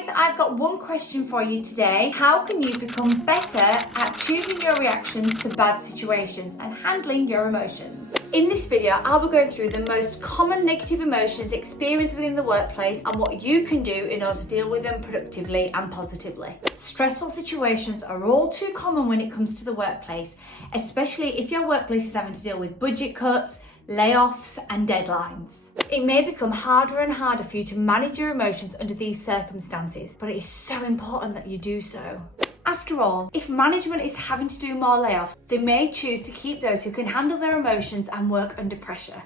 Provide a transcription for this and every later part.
guys, I've got one question for you today. How can you become better at choosing your reactions to bad situations and handling your emotions? In this video, I'll be going through the most common negative emotions experienced within the workplace and what you can do in order to deal with them productively and positively. Stressful situations are all too common when it comes to the workplace, especially if your workplace is having to deal with budget cuts, layoffs and deadlines. It may become harder and harder for you to manage your emotions under these circumstances, but it is so important that you do so. After all, if management is having to do more layoffs, they may choose to keep those who can handle their emotions and work under pressure.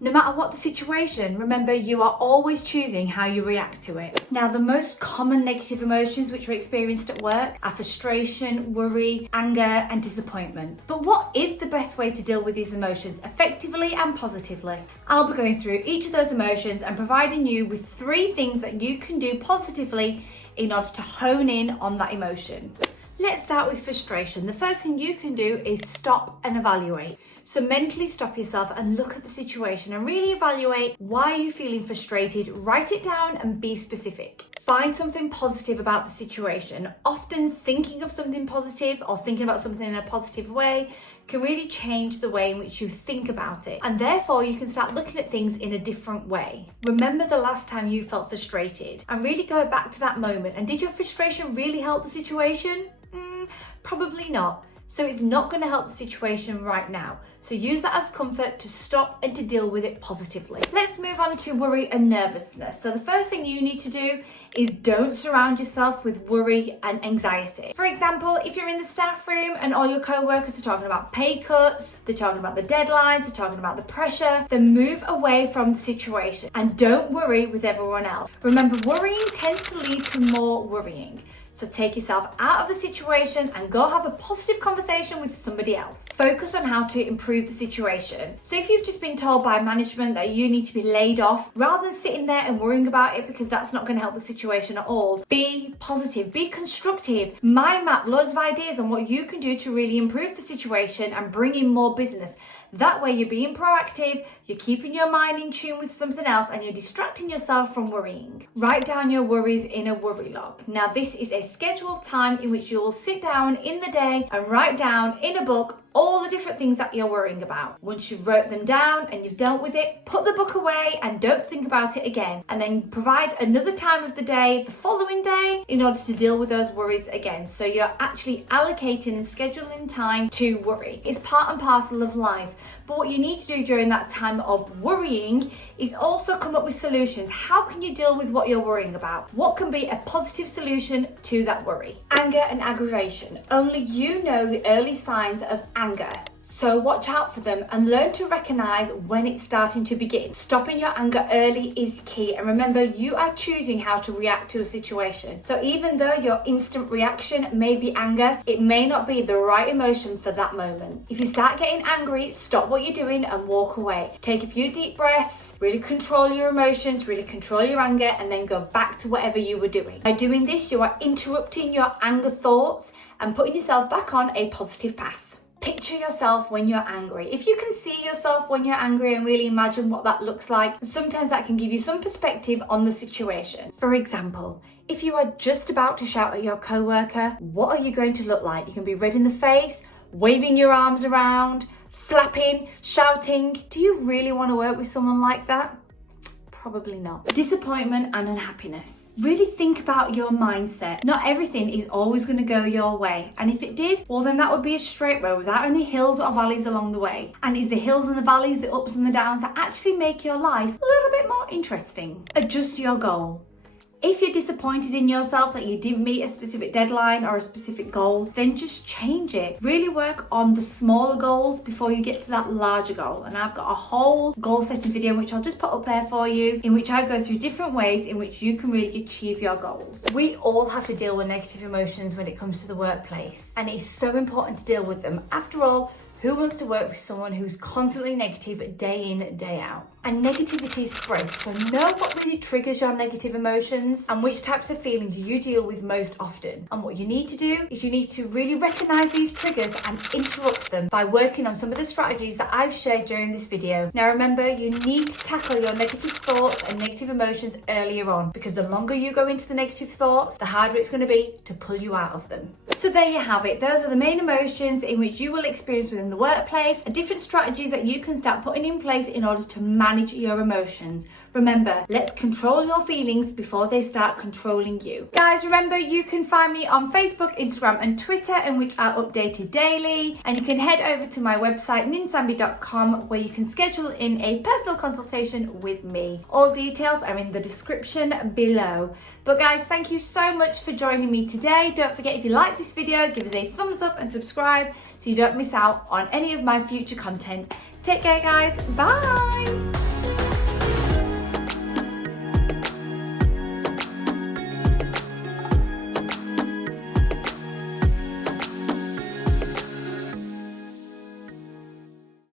No matter what the situation, remember you are always choosing how you react to it. Now, the most common negative emotions which are experienced at work are frustration, worry, anger, and disappointment. But what is the best way to deal with these emotions effectively and positively? I'll be going through each of those emotions and providing you with 3 things that you can do positively in order to hone in on that emotion. Let's start with frustration. The first thing you can do is stop and evaluate. So mentally stop yourself and look at the situation and really evaluate why are you feeling frustrated. Write it down and be specific. Find something positive about the situation. Often thinking of something positive or thinking about something in a positive way can really change the way in which you think about it. And therefore you can start looking at things in a different way. Remember the last time you felt frustrated and really go back to that moment. And did your frustration really help the situation? Probably not. So it's not going to help the situation right now. So use that as comfort to stop and to deal with it positively. Let's move on to worry and nervousness. So the first thing you need to do is don't surround yourself with worry and anxiety. For example, if you're in the staff room and all your co-workers are talking about pay cuts, they're talking about the deadlines, they're talking about the pressure, then move away from the situation and don't worry with everyone else. Remember, worrying tends to lead to more worrying. So take yourself out of the situation and go have a positive conversation with somebody else. Focus on how to improve the situation. So if you've just been told by management that you need to be laid off, rather than sitting there and worrying about it because that's not going to help the situation at all, be positive, be constructive, mind map loads of ideas on what you can do to really improve the situation and bring in more business. That way you're being proactive, you're keeping your mind in tune with something else and you're distracting yourself from worrying. Write down your worries in a worry log. Now this is a scheduled time in which you will sit down in the day and write down in a book all the different things that you're worrying about. Once you've wrote them down and you've dealt with it, put the book away and don't think about it again. And then provide another time of the day, the following day, in order to deal with those worries again. So you're actually allocating and scheduling time to worry. It's part and parcel of life. But what you need to do during that time of worrying is also come up with solutions. How can you deal with what you're worrying about? What can be a positive solution to that worry? Anger and aggravation. Only you know the early signs of anger. So watch out for them and learn to recognize when it's starting to begin. Stopping your anger early is key. And remember, you are choosing how to react to a situation. So even though your instant reaction may be anger, it may not be the right emotion for that moment. If you start getting angry, stop what you're doing and walk away. Take a few deep breaths, really control your emotions, really control your anger, and then go back to whatever you were doing. By doing this, you are interrupting your anger thoughts and putting yourself back on a positive path. Picture yourself when you're angry. If you can see yourself when you're angry and really imagine what that looks like, sometimes that can give you some perspective on the situation. For example, if you are just about to shout at your co-worker, what are you going to look like? You can be red in the face, waving your arms around, flapping, shouting. Do you really want to work with someone like that? Probably not. Disappointment and unhappiness. Really think about your mindset. Not everything is always going to go your way. And if it did, well then that would be a straight road without any hills or valleys along the way. And it's the hills and the valleys, the ups and the downs that actually make your life a little bit more interesting. Adjust your goal. If you're disappointed in yourself that you didn't meet a specific deadline or a specific goal, then just change it. Really work on the smaller goals before you get to that larger goal. And I've got a whole goal setting video which I'll just put up there for you, in which I go through different ways in which you can really achieve your goals. We all have to deal with negative emotions when it comes to the workplace, and it's so important to deal with them. After all, who wants to work with someone who's constantly negative day in, day out? and negativity spreads. So know what really triggers your negative emotions and which types of feelings you deal with most often. And what you need to do is you need to really recognize these triggers and interrupt them by working on some of the strategies that I've shared during this video. Now remember, you need to tackle your negative thoughts and negative emotions earlier on, because the longer you go into the negative thoughts, the harder it's going to be to pull you out of them. So there you have it. Those are the main emotions in which you will experience within the workplace, and different strategies that you can start putting in place in order to manage your emotions. Remember, let's control your feelings before they start controlling you. Guys, remember you can find me on Facebook, Instagram and Twitter, in which are updated daily. And you can head over to my website, ninsambhi.com, where you can schedule in a personal consultation with me. All details are in the description below. But guys, thank you so much for joining me today. Don't forget, if you like this video, give us a thumbs up and subscribe so you don't miss out on any of my future content. Take care, guys. Bye.